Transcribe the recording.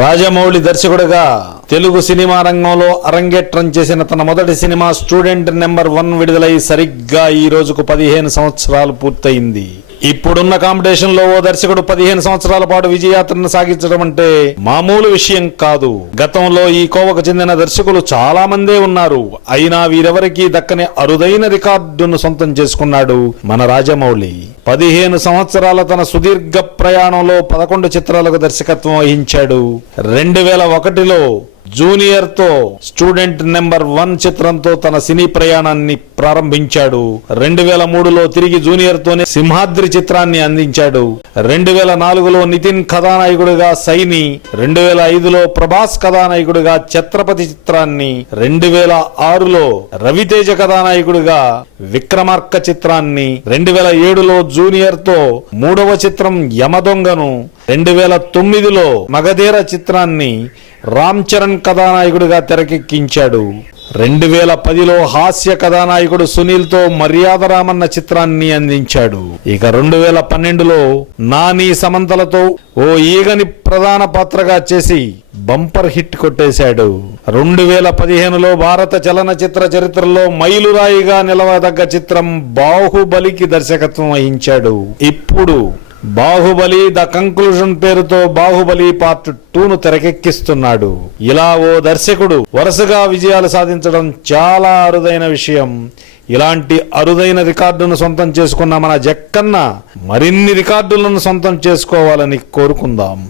రాజమౌళి దర్శకుడిగా తెలుగు సినిమా రంగంలో అరంగేట్రం చేసిన తన మొదటి సినిమా స్టూడెంట్ నెంబర్ వన్ విడుదలై సరిగ్గా ఈ రోజుకు పదిహేను సంవత్సరాలు పూర్తయింది. ఇప్పుడున్న కాంపిటీషన్లో ఓ దర్శకుడు పదిహేను సంవత్సరాల పాటు విజయయాత్రను సాగించడం అంటే మామూలు విషయం కాదు. గతంలో ఈ కోవకు చెందిన దర్శకులు చాలా మందే ఉన్నారు. అయినా వీరెవరికీ దక్కని అరుదైన రికార్డును సొంతం చేసుకున్నాడు మన రాజమౌళి. పదిహేను సంవత్సరాల తన సుదీర్ఘ ప్రయాణంలో పదకొండు చిత్రాలకు దర్శకత్వం వహించాడు. రెండు వేల ఒకటిలో జూనియర్తో స్టూడెంట్ నెంబర్ వన్ చిత్రంతో తన సినీ ప్రయాణాన్ని ప్రారంభించాడు. రెండు వేల మూడులో తిరిగి జూనియర్ తోనే సింహాద్రి చిత్రాన్ని అందించాడు. రెండు వేల నాలుగులో నితిన్ కథానాయకుడిగా సైని రెండు వేల ఐదులో ప్రభాస్ కథానాయకుడిగా ఛత్రపతి చిత్రాన్ని రెండు వేల ఆరులో రవితేజ కథానాయకుడిగా విక్రమార్క చిత్రాన్ని రెండు వేల ఏడులో జూనియర్తో మూడవ చిత్రం యమదొంగను రెండు వేల తొమ్మిదిలో మగధీర చిత్రాన్ని రామ్ చరణ్ కథానాయకుడిగా తెరకెక్కించాడు. రెండు వేల పదిలో హాస్య కథానాయకుడు సునీల్తో మర్యాద రామన్న చిత్రాన్ని అందించాడు. ఇక రెండు వేల పన్నెండులో నాని సమంతలతో ఓ ఈగని ప్రధాన పాత్రగా చేసి బంపర్ హిట్ కొట్టేశాడు. రెండు వేల పదిహేనులో భారత చలనచిత్ర చరిత్రలో మైలురాయిగా నిలవదగ్గ చిత్రం బాహుబలికి దర్శకత్వం వహించాడు. ఇప్పుడు బాహుబలి ద కంక్లూజన్ పేరుతో బాహుబలి పార్ట్ టూను తెరకెక్కిస్తున్నాడు. ఇలా ఓ దర్శకుడు వరుసగా విజయాలు సాధించడం చాలా అరుదైన విషయం. ఇలాంటి అరుదైన రికార్డును సొంతం చేసుకున్న మన జక్కన్న మరిన్ని రికార్డులను సొంతం చేసుకోవాలని కోరుకుందాం.